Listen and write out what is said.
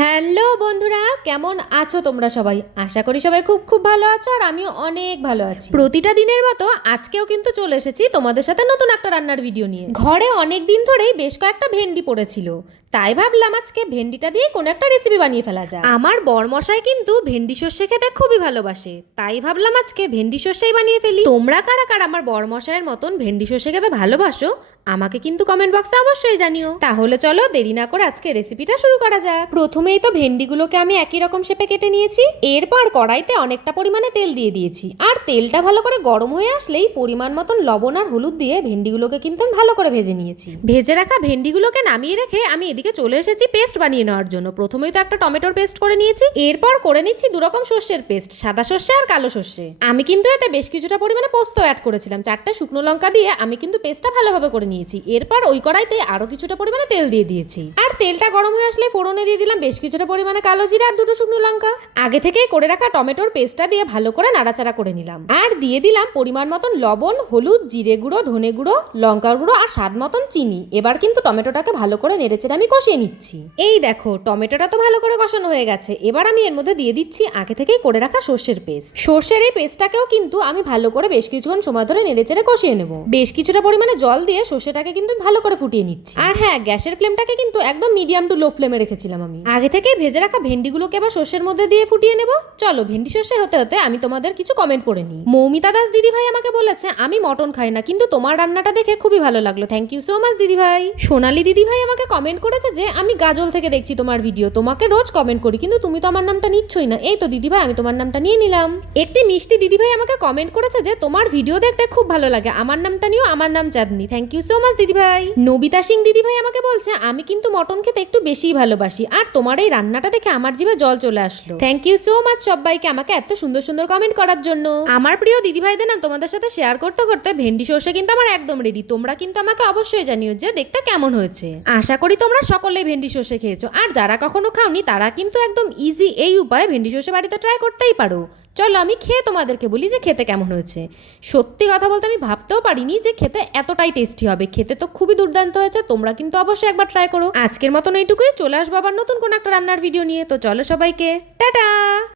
Hello বন্ধুরা, কেমন আছো তোমরা সবাই? আশা করি সবাই খুব খুব ভালো আছো আর আমিও অনেক ভালো আছি। প্রতিটা দিনের মতো আজকেও কিন্তু চলে এসেছি তোমাদের সাথে নতুন একটা রান্নার ভিডিও নিয়ে। ঘরে অনেক দিন ধরেই বেশ কয়েকটা ভেন্ডি পড়েছিল, তাই ভাবলাম আজকে ভেন্ডিটা দিয়ে কোনো একটা রেসিপি বানিয়ে ফেলা যায়। আমার বরমশাই কিন্তু ভেন্ডি সর্ষে খেতে খুবই ভালোবাসে, তাই ভাবলাম আজকে ভেন্ডি সর্ষেই বানিয়ে ফেলি। তোমরা কারা কারা আমার বরমশাইয়ের মতন ভেন্ডি সর্ষে খেতে ভালোবাসো আমাকে কিন্তু কমেন্ট বক্সে অবশ্যই জানিও। তাহলে চলো দেরি না করে আজকে রেসিপিটা শুরু করা যাক। প্রথমেই তো ভেন্ডিগুলোকে আমি একই রকম শেপে কেটে নিয়েছি। এরপর কড়াইতে অনেকটা পরিমাণে তেল দিয়ে দিয়েছি, আর তেলটা ভালো করে গরম হয়ে আসলেই পরিমাণ মতন লবণ আর হলুদ দিয়ে ভেন্ডিগুলোকে কিন্তু আমি ভালো করে ভেজে নিয়েছি। ভেজে রাখা ভেন্ডিগুলোকে নামিয়ে রেখে আমি এদিকে চলে এসেছি পেস্ট বানিয়ে নেওয়ার জন্য। প্রথমেই তো একটা টমেটোর পেস্ট করে নিয়েছি, এরপর করে নিচ্ছি দুরকম সর্ষের পেস্ট, সাদা সর্ষে আর কালো সর্ষে। আমি কিন্তু এতে বেশ কিছুটা পরিমাণে পোস্ত অ্যাড করেছিলাম, 4টা শুকনো লঙ্কা দিয়ে আমি কিন্তু পেস্টটা ভালোভাবে করে নিয়েছি। এরপর ওই কড়াইতে আরো কিছুটা পরিমাণে তেল দিয়ে দিয়েছি, আর তেলটা গরম হয়ে আসলে ফোড়নে দিয়ে দিলাম বেশ কিছুটা পরিমাণে কালো জিরা আর 2টো শুকনো লঙ্কা। আগে থেকেই করে রাখা টমেটোর পেস্টটা দিয়ে ভালো করে নাড়াচাড়া করে নিলাম, আর দিয়ে দিলাম পরিমাণ মতন লবণ, হলুদ, জিরে গুঁড়ো, ধনে গুঁড়ো, লঙ্কার গুঁড়ো আর স্বাদ মতন চিনি। এবার কিন্তু টমেটোটাকে ভালো করে নেড়েচেড়ে আমি কষিয়ে নিচ্ছি। এই দেখো টমেটোটা তো ভালো করে কষানো হয়ে গেছে। এবার আমি এর মধ্যে দিয়ে দিচ্ছি আগে থেকেই করে রাখা সর্ষের পেস্ট। সর্ষের এই পেস্টটাকেও কিন্তু আমি ভালো করে বেশ কিছুক্ষণ সময় ধরে নেড়েচেড়ে কষিয়ে নেব। বেশ কিছুটা পরিমাণে জল দিয়ে সর্ষেটাকে কিন্তু ভালো করে ফুটিয়ে নিচ্ছি। আর হ্যাঁ, গ্যাসের ফ্লেমটাকে কিন্তু একদম মিডিয়াম টু লো ফ্লেমে রেখেছিলাম আমি। আগে থেকেই ভেজে রাখা ভেন্ডিগুলোকে এবার সর্ষের মধ্যে দিয়ে ফুটিয়ে নেব। চলো ভেন্ডি সর্ষে হতে হতে আমি তোমাদের কিছু কমেন্ট পড়ে নিই। মৌমিতা দাস দিদি ভাই আমাকে বলেছে আমি মটন খাই না, কিন্তু তোমার রান্নাটা দেখে খুবই ভালো লাগলো, থ্যাংক ইউ সো মাচ দিদি ভাই। সোনালি দিদি ভাই আমাকে কমেন্ট করেছে যে আমি গাজল থেকে দেখছি তোমার ভিডিও, তোমাকে রোজ কমেন্ট করি কিন্তু তুমি তো আমার নামটা নিচ্ছই না। এই তো দিদি ভাই আমি তোমার নামটা নিয়ে নিলাম। একটি মিষ্টি দিদি ভাই আমাকে কমেন্ট করেছে যে তোমার ভিডিও দেখতে খুব ভালো লাগে, আমার নামটা নিও, আমার নাম চাঁদনি, থ্যাংক ইউ সো মাচ দিদি ভাই। নবিতা সিং দিদি ভাই আমাকে বলছে আমি কিন্তু মটন খেতে একটু বেশিই ভালোবাসি, আর তোমার এই রান্নাটা দেখে আমার জিভে জল চলে আসলো। থ্যাংক ইউ সো মাচ সবাইকে আমাকে এত সুন্দর সুন্দর কমেন্ট করার জন্য। আমার প্রিয় দিদি ভাইদের না তোমাদের সাথে শেয়ার করতে করতে ভেন্ডি সর্ষে কিন্তু আমার একদম রেডি। তোমরা কিন্তু আমাকে অবশ্যই জানিও যে দেখতে কেমন হয়েছে। আশা করি তোমরা সকলেই ভেন্ডি সর্ষে খেয়েছো, আর যারা কখনো খাওনি তারা কিন্তু একদম ইজি এই উপায়ে ভেন্ডি সর্ষে বাড়িতে ট্রাই করতেই পারো। চলো আমি খেয়ে তোমাদেরকে বলি যে খেতে কেমন হয়েছে। সত্যি কথা বলতে আমি ভাবতেও পারিনি যে খেতে এতটাই টেস্টি হবে। খেতে তো খুবই দুর্দান্ত হয়েছে, তোমরা কিন্তু অবশ্যই একবার ট্রাই করো। আজকের মতন এইটুকুই, চলে আসবো আবার নতুন কোন একটা রান্নার ভিডিও নিয়ে। তো চলো সবাইকে টাটা।